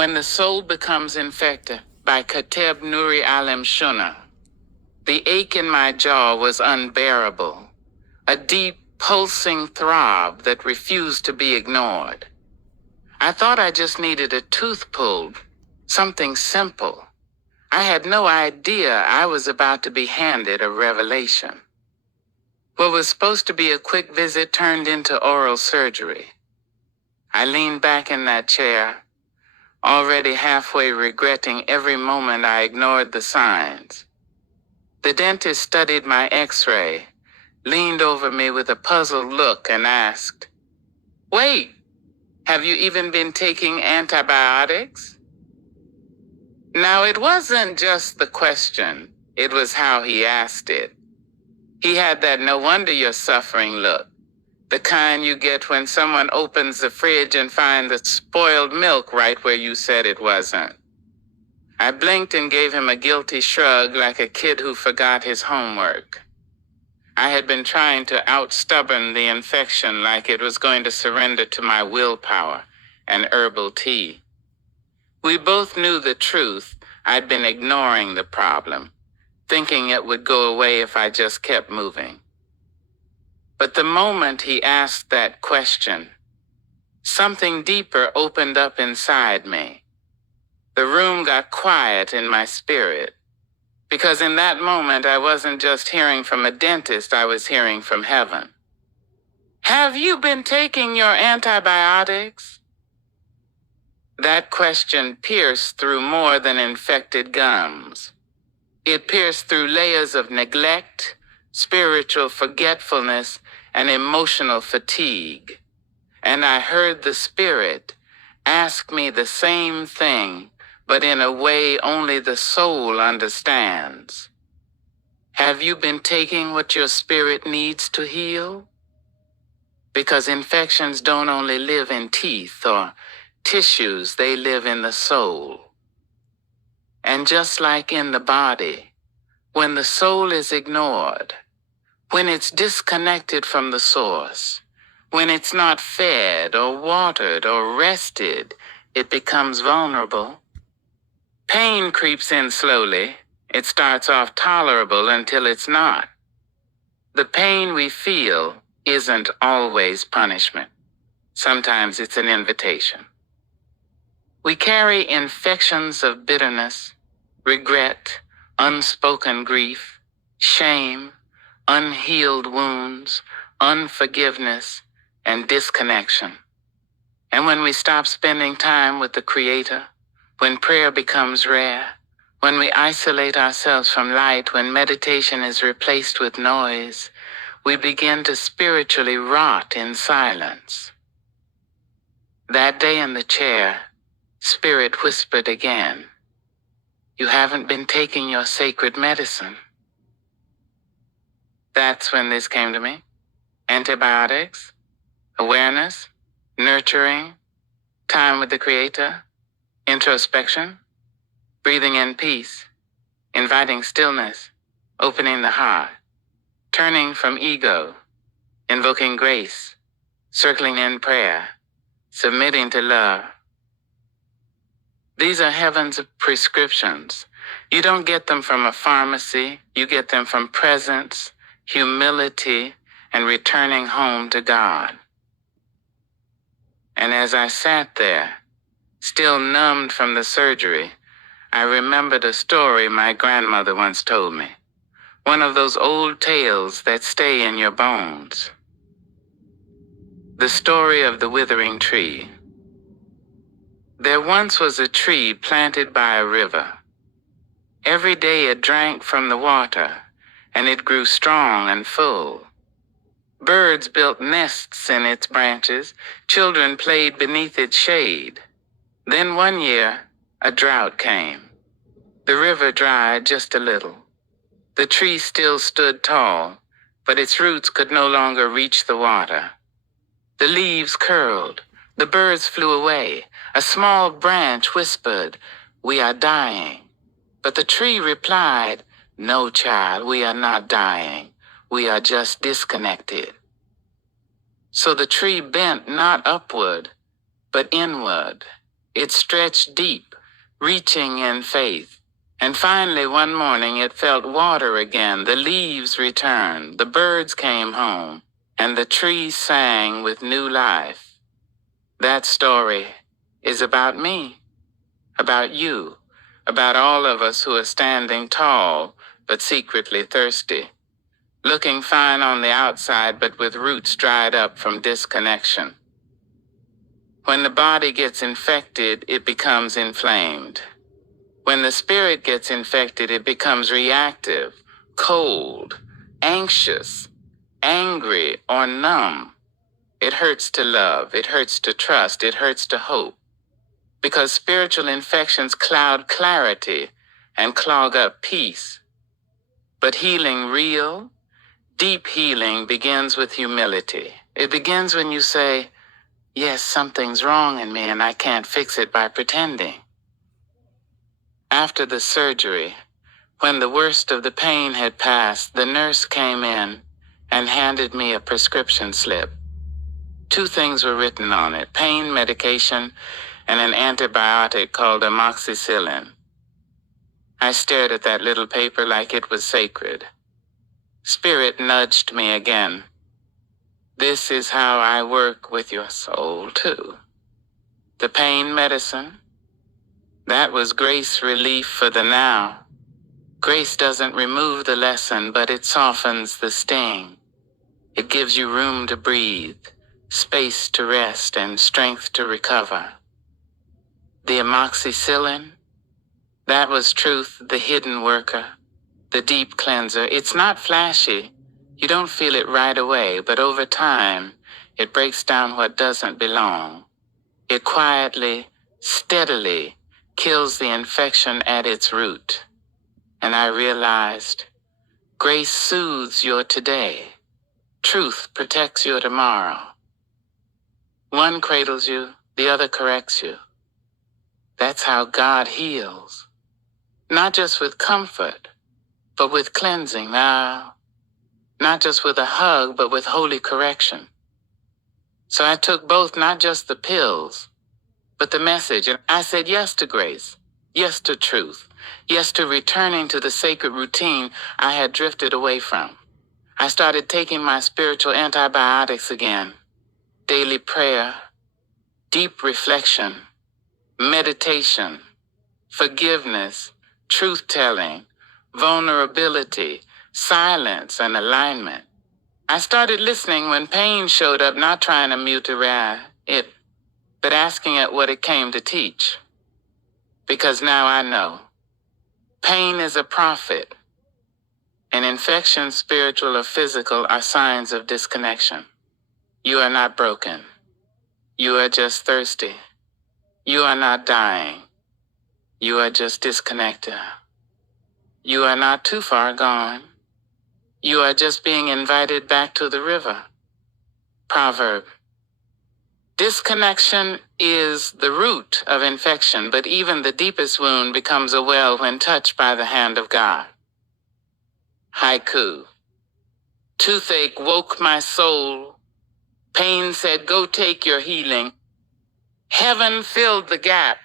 When the Soul Becomes Infected by Kateb Nuri Alim Shuna. The ache in my jaw was unbearable, a deep, pulsing throb that refused to be ignored. I thought I just needed a tooth pulled, something simple. I had no idea I was about to be handed a revelation. What was supposed to be a quick visit turned into oral surgery. I leaned back in that chair, already halfway regretting every moment I ignored the signs. The dentist studied my x-ray, leaned over me with a puzzled look and asked, "Wait, have you even been taking antibiotics?" Now, it wasn't just the question, it was how he asked it. He had that "no wonder you're suffering" look, the kind you get when someone opens the fridge and finds the spoiled milk right where you said it wasn't. I blinked and gave him a guilty shrug like a kid who forgot his homework. I had been trying to out-stubborn the infection like it was going to surrender to my willpower and herbal tea. We both knew the truth. I'd been ignoring the problem, thinking it would go away if I just kept moving. But the moment he asked that question, something deeper opened up inside me. The room got quiet in my spirit, because in that moment I wasn't just hearing from a dentist, I was hearing from heaven. "Have you been taking your antibiotics?" That question pierced through more than infected gums. It pierced through layers of neglect, spiritual forgetfulness, and emotional fatigue. And I heard the Spirit ask me the same thing, but in a way only the soul understands. Have you been taking what your spirit needs to heal? Because infections don't only live in teeth or tissues, they live in the soul. And just like in the body, when the soul is ignored, when it's disconnected from the source, when it's not fed or watered or rested, it becomes vulnerable. Pain creeps in slowly. It starts off tolerable until it's not. The pain we feel isn't always punishment. Sometimes it's an invitation. We carry infections of bitterness, regret, unspoken grief, shame, unhealed wounds, unforgiveness, and disconnection. And when we stop spending time with the Creator, when prayer becomes rare, when we isolate ourselves from light, when meditation is replaced with noise, we begin to spiritually rot in silence. That day in the chair, Spirit whispered again, "You haven't been taking your sacred medicine." That's when this came to me. Antibiotics, awareness, nurturing, time with the Creator, introspection, breathing in peace, inviting stillness, opening the heart, turning from ego, invoking grace, circling in prayer, submitting to love. These are heaven's prescriptions. You don't get them from a pharmacy. You get them from presence, humility, and returning home to God. And as I sat there, still numbed from the surgery, I remembered a story my grandmother once told me. One of those old tales that stay in your bones. The story of the withering tree. There once was a tree planted by a river. Every day it drank from the water, and it grew strong and full. Birds built nests in its branches. Children played beneath its shade. Then one year, a drought came. The river dried just a little. The tree still stood tall, but its roots could no longer reach the water. The leaves curled. The birds flew away. A small branch whispered, "We are dying." But the tree replied, "No, child, we are not dying. We are just disconnected." So the tree bent not upward, but inward, It stretched deep, reaching in faith. And finally, one morning, it felt water again. The leaves returned, the birds came home, and the trees sang with new life. That story is about me, about you, about all of us who are standing tall, but secretly thirsty, looking fine on the outside, but with roots dried up from disconnection. When the body gets infected, it becomes inflamed. When the spirit gets infected, it becomes reactive, cold, anxious, angry, or numb. It hurts to love, it hurts to trust, it hurts to hope. Because spiritual infections cloud clarity and clog up peace. But healing, real, deep healing, begins with humility. It begins when you say, yes, something's wrong in me and I can't fix it by pretending. After the surgery, when the worst of the pain had passed, the nurse came in and handed me a prescription slip. 2 things were written on it: pain medication and an antibiotic called amoxicillin. I stared at that little paper like it was sacred. Spirit nudged me again. This is how I work with your soul, too. The pain medicine, that was grace relief for the now. Grace doesn't remove the lesson, but it softens the sting. It gives you room to breathe, space to rest, and strength to recover. The amoxicillin, that was truth, the hidden worker, the deep cleanser. It's not flashy. You don't feel it right away, but over time, it breaks down what doesn't belong. It quietly, steadily kills the infection at its root. And I realized, grace soothes your today. Truth protects your tomorrow. One cradles you, the other corrects you. That's how God heals. Not just with comfort, but with cleansing. Now, not just with a hug, but with holy correction. So I took both, not just the pills, but the message. And I said yes to grace, yes to truth, yes to returning to the sacred routine I had drifted away from. I started taking my spiritual antibiotics again. Daily prayer, deep reflection, meditation, forgiveness, truth-telling, vulnerability, silence, and alignment. I started listening when pain showed up, not trying to mute it, but asking it what it came to teach. Because now I know. Pain is a prophet. And infection, spiritual or physical, are signs of disconnection. You are not broken. You are just thirsty. You are not dying. You are just disconnected. You are not too far gone. You are just being invited back to the river. Proverb. Disconnection is the root of infection, but even the deepest wound becomes a well when touched by the hand of God. Haiku. Toothache woke my soul. Pain said, go take your healing. Heaven filled the gap.